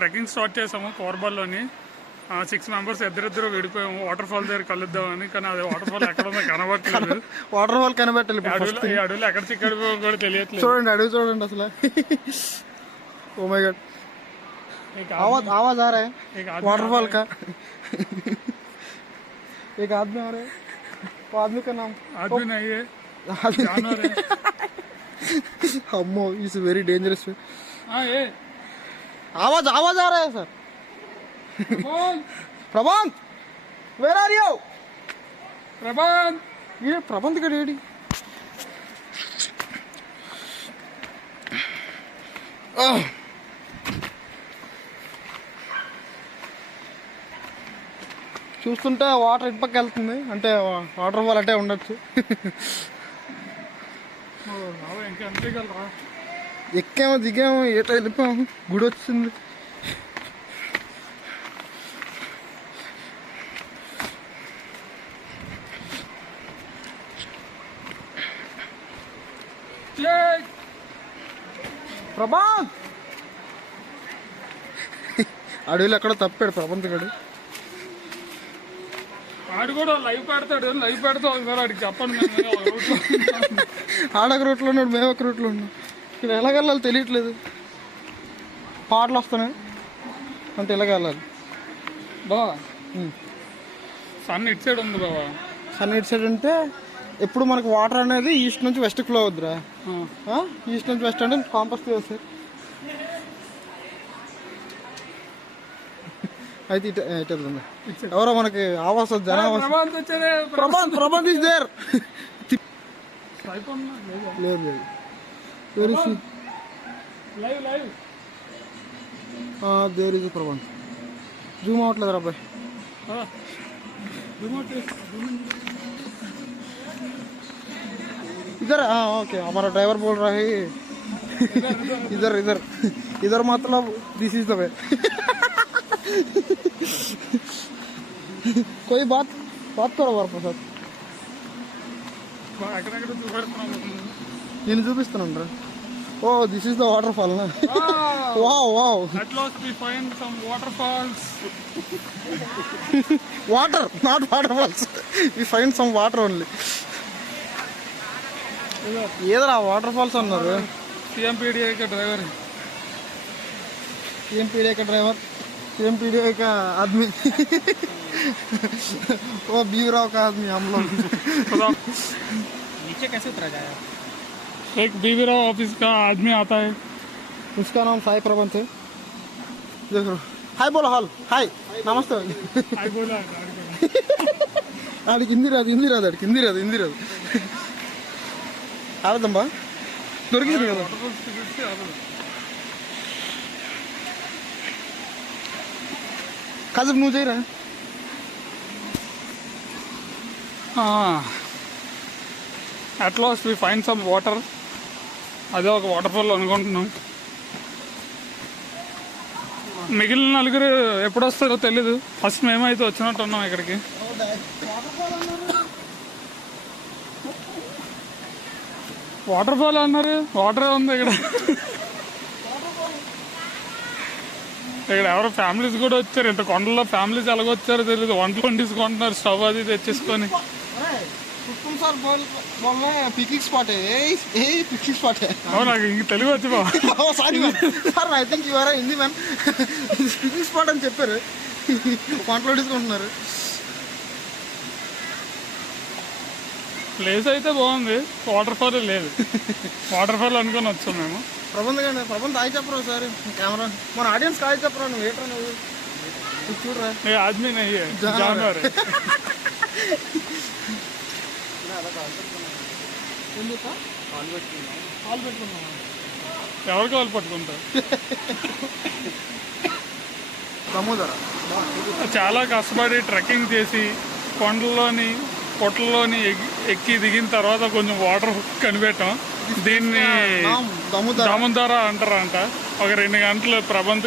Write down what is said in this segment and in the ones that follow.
Trekking start చేసాము కోర్బాల్లోని. 6 members ఇద్దరిద్దరు విడిపోయాము water fall దగ్గర కలుద్దామని. కానీ అది వాటర్ ఫాల్ ఎక్కడ ఉందో కనబట్టలేదు. Water fall కనబట్టాలి. ఈ అడవులు ఎక్కడ చిక్కడిపో కూడా తెలియట్లేదు. చూడండి అడవి చూడండి అసలు. ఓ మై గాడ్ आवाज आ रहा है वाटरफॉल का. एक आदमी आ रहा है. वो आदमी का नाम आदमी नहीं है, जानवर है. अम्मो इज वेरी डेंजरस. हाँ ये आवाज आ रहा है सर. प्रबंध वेर आर यू. प्रबंध ये प्रबंध का डेडी. చూస్తుంటే వాటర్ ఇటు పక్క వెళ్తుంది. అంటే వాటర్ ఫాల్ అంటే ఉండొచ్చు. ఎక్కాము దిగాము ఏటో వెళ్ళిపోయాము. గుడి వచ్చింది. ప్రభాత్ అడవిలో ఎక్కడో తప్పాడు ప్రభంత్ గడు. ఆడు కూడా లైవ్ పెడతాడు. లైవ్ పెడతా ఒకసారి ఆడికి చెప్పండి. ఆడొక రూట్లో ఉన్నాడు, మేము ఒక రూట్లో ఉన్నాం. ఇక్కడ ఎలాగెళ్ళాలి తెలియట్లేదు. పాటలు వస్తున్నాయి అంటే ఎలాగెళ్ళాలి బావా. సన్ ఇటు సైడ్ ఉంది బావా. సన్ ఇటు సైడ్ అంటే ఎప్పుడు మనకు వాటర్ అనేది ఈస్ట్ నుంచి వెస్ట్ ఫ్లో అవుద్దిరా. ఈస్ట్ నుంచి వెస్ట్ అంటే కాంపస్ సార్. అయితే ఇటు వెళ్తుంది. ఎవరో మనకి ఆవాస జనావాస ప్రబంధ్ ఇస్ దేర్. లేదు దేర్ ఇస్ ప్రబంధ్. జూమ్ అవట్లేదు రా అబ్బాయి. इधर हाँ ओके. हमारा ड्राइवर बोल रहा है इधर इधर इधर मतलब दिस इज द वे. कोई बात करो वार प्रसाद. నేను చూపిస్తున్నాను రా. Oh this is the waterfall నా. Wow at last we find some waterfalls. Water not waterfalls. we find some water only. ఏదరా వాటర్ ఫాల్స్ అన్నారు. सीएमपीडीए का ड्राइवर है. सीएमपीडीए का ड्राइवर, सीएमपीडीए का आदमी. वो बीवराव का आदमी हम लोग. नीचे कैसे उतरा जाए. एक बीवीराव ऑफिस का आदमी आता है. उसका नाम साई प्रबंध है. देखो हाय बोलो. हाल हाय नमस्ते. हाय बोला. ఆడికి హిందీ రాదు ఆడికి హిందీ రాదు. ఆడదమ్మా దొరికింది కదా. కాసేపు నువ్వు చేయరా. at last we find some water. అదే ఒక వాటర్ ఫాల్ అనుకుంటున్నాం. మిగిలిన నలుగురు ఎప్పుడు వస్తారో తెలీదు. ఫస్ట్ మేమైతే వచ్చినట్టు ఉన్నాం ఇక్కడికి. వాటర్ ఫాల్ అన్నారు. వాటరే ఉంది ఇక్కడ. ఇక్కడ ఎవరో ఫ్యామిలీస్ కూడా వచ్చారు. ఇంత కొండల్లో ఫ్యామిలీస్ ఎలాగొచ్చారో తెలియదు. వంటలు వండించుకుంటున్నారు స్టవ్ అది తెచ్చేసుకొని. पिकनिक स्पॉट है. पिकनिक स्पॉट है. నాకు ఇంక తెలుగు వచ్చి sorry sir I think your Hindi man. Picnic spot అని చెప్పారు. వంటలు వండించుకుంటున్నారు. ప్లేస్ అయితే బాగుంది. వాటర్ ఫాల్ లేదు. వాటర్ ఫాల్ అనుకుని వచ్చాం మేము. ప్రబంధ్ హాయ్ చెప్పరా సార్. కెమెరా మన ఆడియన్స్ హాయ్ చెప్పరా. నువ్వు ఏట్రా నువ్వు చూడరా. ఏ ఆద్మీ నహీ హై, జానవర్ హై. ఎవరు కావాలి పట్టుకుంటారు. చాలా కష్టపడి ట్రెక్కింగ్ చేసి కొండల్లోని పొట్టల్లోని ఎక్కి దిగిన తర్వాత కొంచెం వాటర్ కనిపెట్టాం. దీన్ని దామోదర అంటారంట. ఒక 2 గంటలు ప్రబంధ్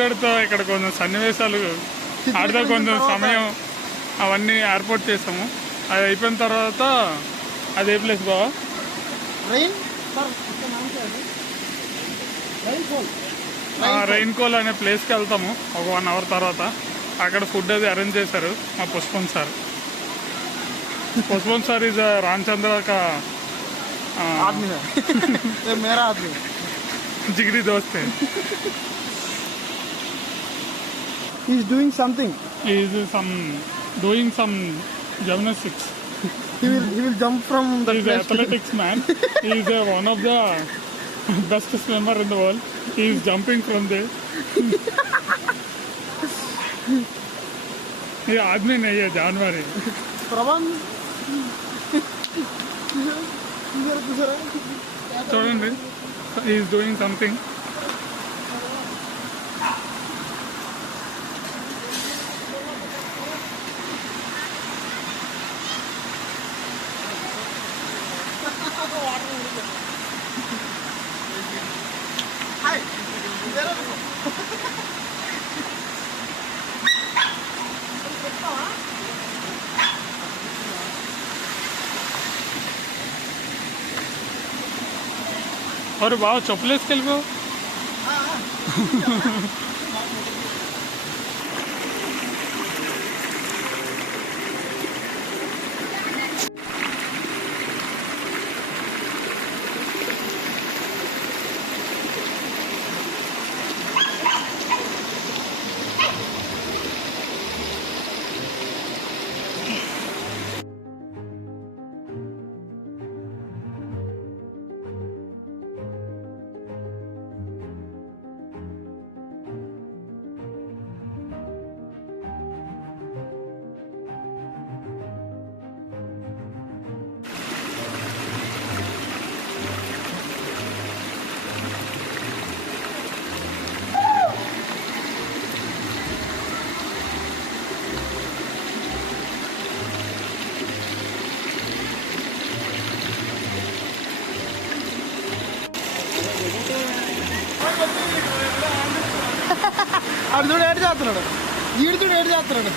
గడితో ఇక్కడ కొంచెం సన్నివేశాలు ఆడితే కొంచెం సమయం అవన్నీ ఏర్పాటు చేసాము. అది అయిపోయిన తర్వాత అదే ప్లేస్ బావా రెయిన్ కోల్ అనే ప్లేస్కి వెళ్తాము ఒక 1 అవర్ తర్వాత. అక్కడ ఫుడ్ అది అరేంజ్ చేశారు మా పుష్పం sir. Pushpam sir is Ramchandra का आदमी है. ये मेरा आदमी जिगरी दोस्त है. he is doing something. He is doing some gymnastics. He will jump from the he is athletics man. He is one of the best swimmer in the world. He is jumping from there. ये आदमी नहीं है जानवर है. प्रबंध చూడండి, he is doing something. और बाबा chocolates के लिए అర్జుడు ఏడు చేస్తున్నాడు, ఈడుతుడు ఏడు చేస్తున్నాడు.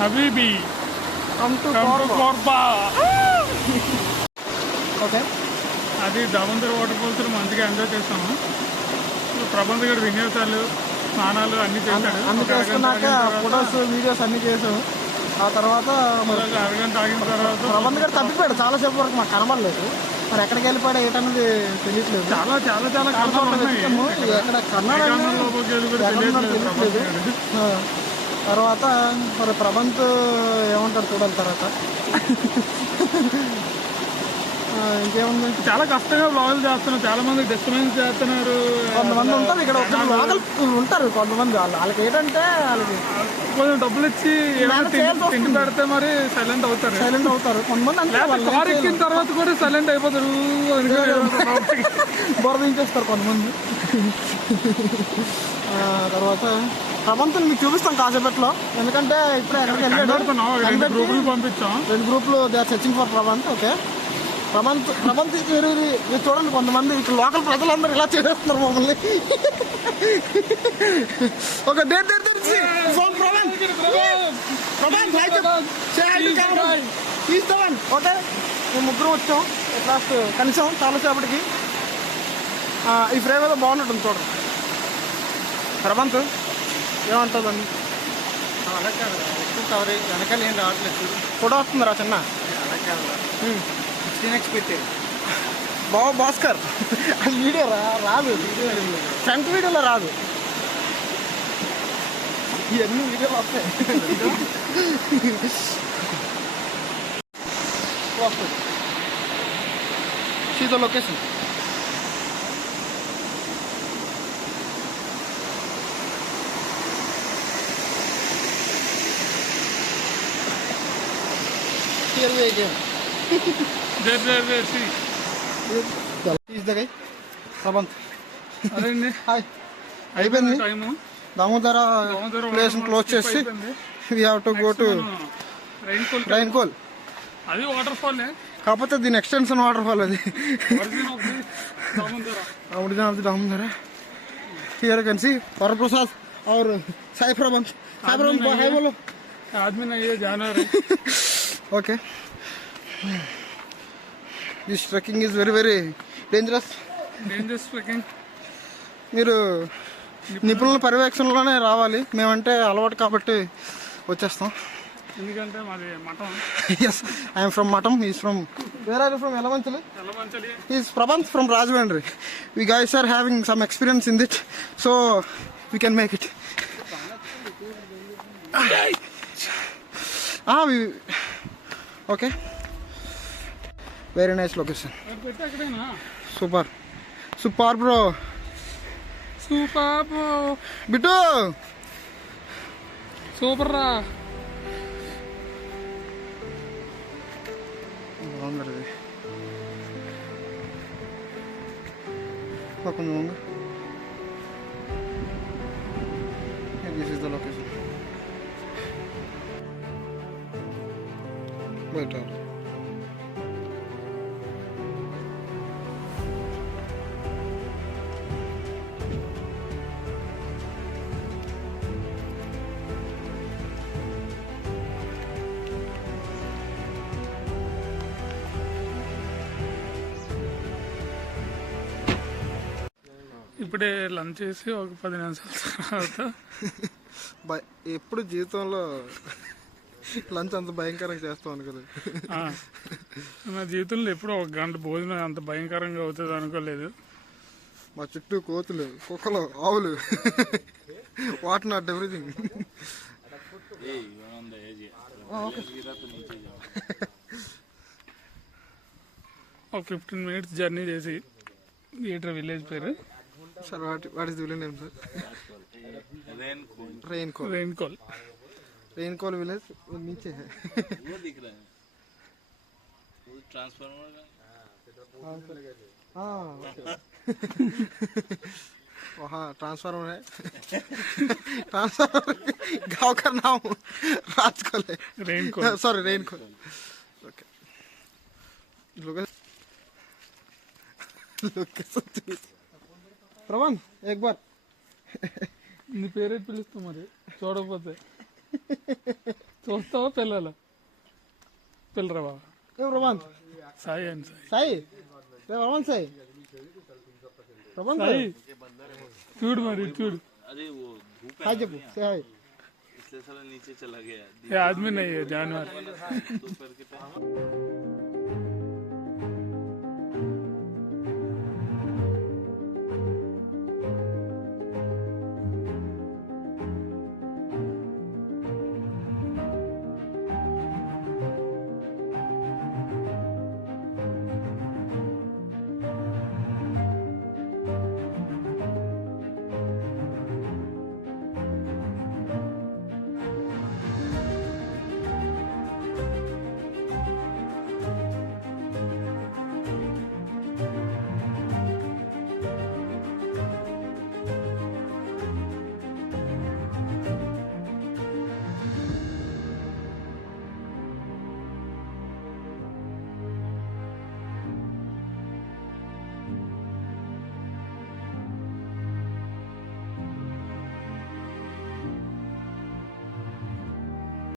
Habibi Come to Korba. Okay, అది దామోదర్ వాటర్ ఫాల్స్ మంచిగా ఎంజాయ్ చేస్తాము. ప్రబంధ్ గారు విన్యాసాలు, స్నానాలు అన్ని చేశాడు. అన్ని చేసుకున్నాక ఫొటోస్ వీడియోస్ అన్ని చేసాము. ఆ తర్వాత అరగంట ఆగిన తర్వాత ప్రబంధ్ గారు తప్పిపోయాడు. చాలాసేపు వరకు మాకు కనబడలేదు. మరి ఎక్కడికి వెళ్ళిపోయాడు ఏంటనేది తెలియట్లేదు. చాలా చాలా చాలా ఎక్కడ తెలియట్లేదు. తర్వాత మరి ప్రబంత్ ఏమంటారు చూడాలి తర్వాత. ఇంకేముంది, చాలా కష్టంగా బ్లాగులు చేస్తున్నారు. చాలా మంది డిస్టర్బెన్స్ చేస్తున్నారు. కొంతమంది ఉంటారు ఇక్కడ ఉంటారు కొంతమంది. వాళ్ళకి ఏంటంటే వాళ్ళకి కొంచెం డబ్బులు ఇచ్చి తిండి పెడితే మరి సైలెంట్ అవుతారు. కొంతమంది కార్ ఎక్కిన తర్వాత కూడా సైలెంట్ అయిపోతారు. బోర్దించేస్తారు కొంతమంది. తర్వాత ప్రబంతులు మీకు చూపిస్తాం కాసేపట్లో. ఎందుకంటే ఇప్పుడే ఎక్కడికి వెళ్ళాడు. 2 గ్రూపులు పంపించాం. 2 గ్రూపులు they are searching for Prabanth. Okay, Prabanth మీరు చూడండి, కొంతమంది ఇక్కడ లోకల్ ప్రజలందరూ ఇలా చేస్తున్నారు మమ్మల్ని. ఓకే, ఓకే, మేము ముగ్గురు వచ్చాం లాస్ట్ కనీసం చాలాసేపటికి. ఈ ఫ్రేమ్ ఏదో బాగున్నట్టుంది చూడండి. ప్రబంత్ ఏమంటుందండి? ఎక్కువ కవరేజ్ వెనకాల ఏం రావట్లేదు. ఫోటో వస్తుందిరా చిన్న. భాస్కర్ అది వీడియో రాదు, ఫ్రంట్ వీడియోలో రాదు. ఇవన్నీ వీడియోలు వస్తాయి. See the location. Here we again. There, see. He's the guy. Sabanth. అదే హాయ్. అయిపోయింది. టైము దామోదర ప్లేస్ క్లోజ్ చేసి we have to go to Rainkol. Rainkol. అది వాటర్ ఫాల్ కాకపోతే దీని ఎక్స్టెన్షన్ వాటర్ ఫాల్ అది. Damodara. Original of the Damodara. Here you can see Varaprasad और साई प्रबंध. साई प्रबंध हाय बोलो. आदमी नहीं है जानवर है. Okay. This trekking is very very dangerous. Dangerous trekking. మీరు నిపుణుల పర్యవేక్షణలోనే రావాలి. మేమంటే అలవాటు కాబట్టి వచ్చేస్తాం. ఎందుకంటే మాది Matham. Yes, I'm from Matham. Is from where are you from? Elamanchili. Elamanchili. Is Prabanth from Rajahmundry. We guys are having some experience in that, so we can make it. Okay, very nice location. పెట్టి అక్కడేనా? Super super bro. Super Bittu super రా. బాగుంది కొంచెం బాగుంది. This is the location. బయట ఇప్పుడే lunch చేసి ఒక 10 నిమిషాల తర్వాత ఎప్పుడు జీవితంలో లంచ్ అంత భయంకరంగా చేస్తాం అనుకోలేదు. నా జీవితంలో ఎప్పుడు ఒక గంట భోజనం అంత భయంకరంగా అవుతుంది అనుకోలేదు. మా చుట్టూ కోతులు, కుక్కలు, ఆవులు, వాట్ నాట్ ఎవ్రీథింగ్. ఒక 15 మినిట్స్ జర్నీ చేసి ఈటర్ విలేజ్ పేరు sir. What is the village name sir? Rainkol. Rainkol. Rainkol village नीचे है. वो दिख रहा है, वो ट्रांसफार्मर का. हाँ वहाँ ट्रांसफार्मर है. ट्रांसफार्मर गाँव का नाम राजकोल है. रेनकोल. सॉरी रेनकोल. ओके, प्रवन एक बार నీ పేరే పిలుస్తా మరి చూడకపోతే. చూస్తావా పిల్లలు? పిల్లరా బాబా. प्रवन సాయి అని సాయి. साई प्रवन साई प्रवन సాయి చూడు మరి చూడు. अरे वो धूप है हाय जब से हाय. इसलिए साला नीचे चला गया. ये आदमी नहीं है जानवर. दोपहर के टाइम